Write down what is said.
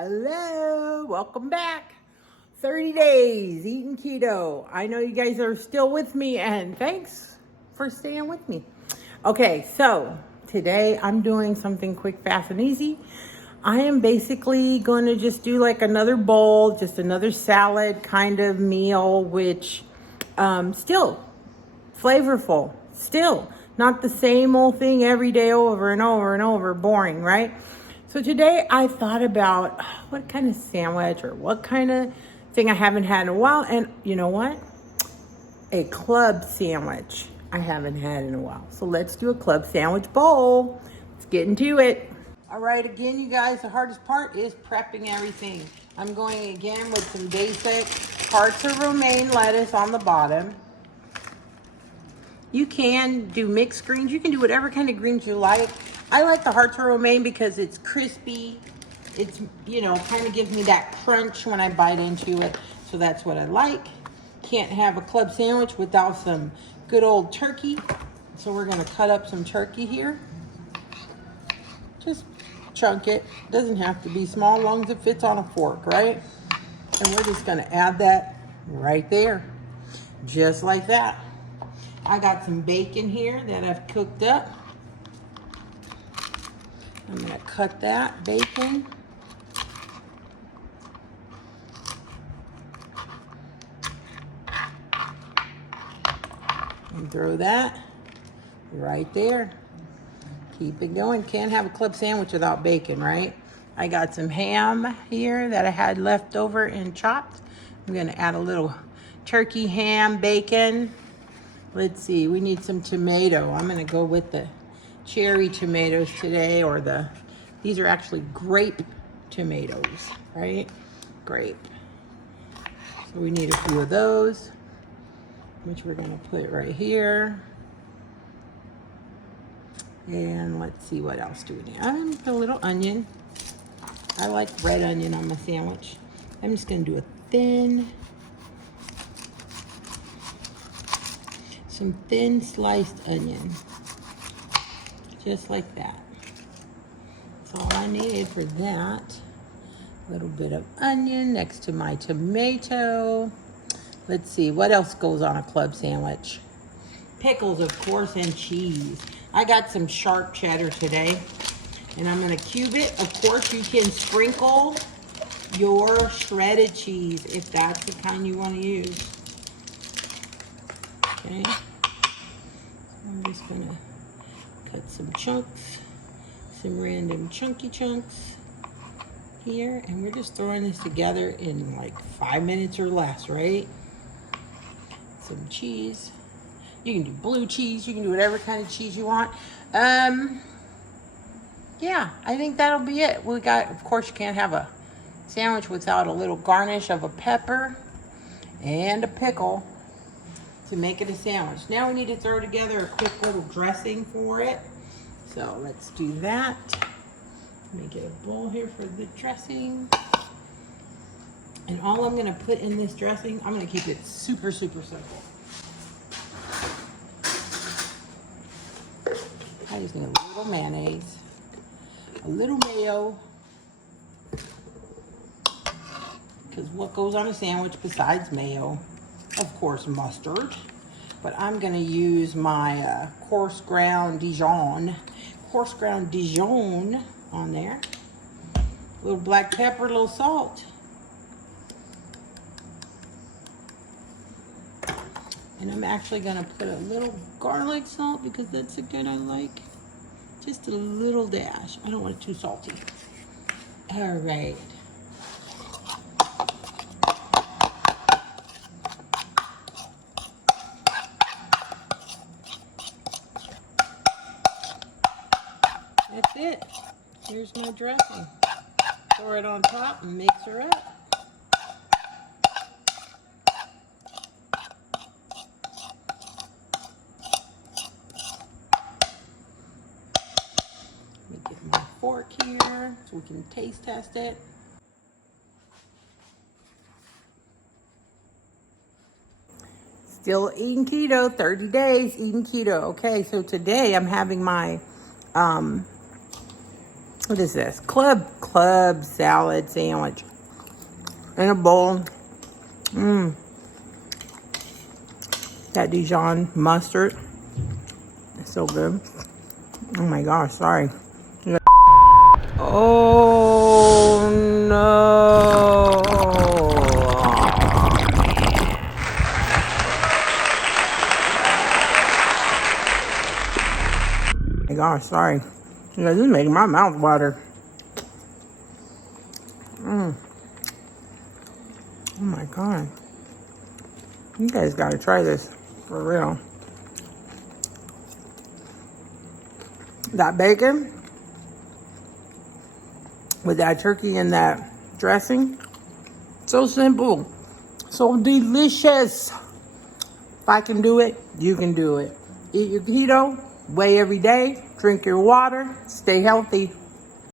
Hello, welcome back. 30 days eating keto. I know you guys are still with me, and thanks for staying with me. Okay, so today I'm doing something quick, fast, and easy. I am basically going to just do like another bowl, just another salad kind of meal, which still flavorful, still not the same old thing every day over and over and over, boring, right? So today I thought about what kind of sandwich or what kind of thing I haven't had in a while. And you know what? A club sandwich I haven't had in a while. So let's do a club sandwich bowl. Let's get into it. All right, again, you guys, the hardest part is prepping everything. I'm going again with some basic hearts of romaine lettuce on the bottom. You can do mixed greens. You can do whatever kind of greens you like. I like the hearts of romaine because it's crispy. It's, kind of gives me that crunch when I bite into it. So that's what I like. Can't have a club sandwich without some good old turkey. So we're going to cut up some turkey here. Just chunk it. Doesn't have to be small as long as it fits on a fork, right? And we're just going to add that right there. Just like that. I got some bacon here that I've cooked up. I'm going to cut that bacon. And throw that right there. Keep it going. Can't have a club sandwich without bacon, right? I got some ham here that I had left over and chopped. I'm going to add a little turkey, ham, bacon. Let's see, we need some tomato. I'm going to go with the cherry tomatoes today, or these are actually grape tomatoes, right? Grape. So we need a few of those, which we're going to put right here. And let's see, what else do we need? I'm going to put a little onion. I like red onion on my sandwich. I'm just going to do some thin sliced onion. Just like that. That's all I needed for that. A little bit of onion next to my tomato. Let's see, what else goes on a club sandwich? Pickles, of course, and cheese. I got some sharp cheddar today, and I'm going to cube it. Of course, you can sprinkle your shredded cheese if that's the kind you want to use. Okay. I'm just going to cut some chunks, some random chunky chunks here, and we're just throwing this together in like 5 minutes or less, right? Some cheese. You can do blue cheese. You can do whatever kind of cheese you want. Yeah, I think that'll be it. We got, of course, you can't have a sandwich without a little garnish of a pepper and a pickle to make it a sandwich. Now we need to throw together a quick little dressing for it. So let's do that. Let me get a bowl here for the dressing. And all I'm going to put in this dressing, I'm going to keep it super, super simple. I just need a little mayonnaise, a little mayo, because what goes on a sandwich besides mayo? Of course, mustard. But I'm going to use my coarse ground Dijon on there. A little black pepper, a little salt. And I'm actually going to put a little garlic salt because that's the kind I like. Just a little dash. I don't want it too salty. All right. That's it. Here's my dressing. Pour it on top and mix her up. Fork here so we can taste test it. Still eating keto, 30 days eating keto. Okay, so today I'm having my What is this? Club salad sandwich in a bowl. That Dijon mustard. It's so good. Oh my gosh, sorry. Oh no. Oh my gosh, sorry. You guys, this is making my mouth water. Oh my god. You guys gotta try this for real. That bacon with that turkey and that dressing. So simple. So delicious. If I can do it, you can do it. Eat your keto, weigh every day, drink your water, stay healthy.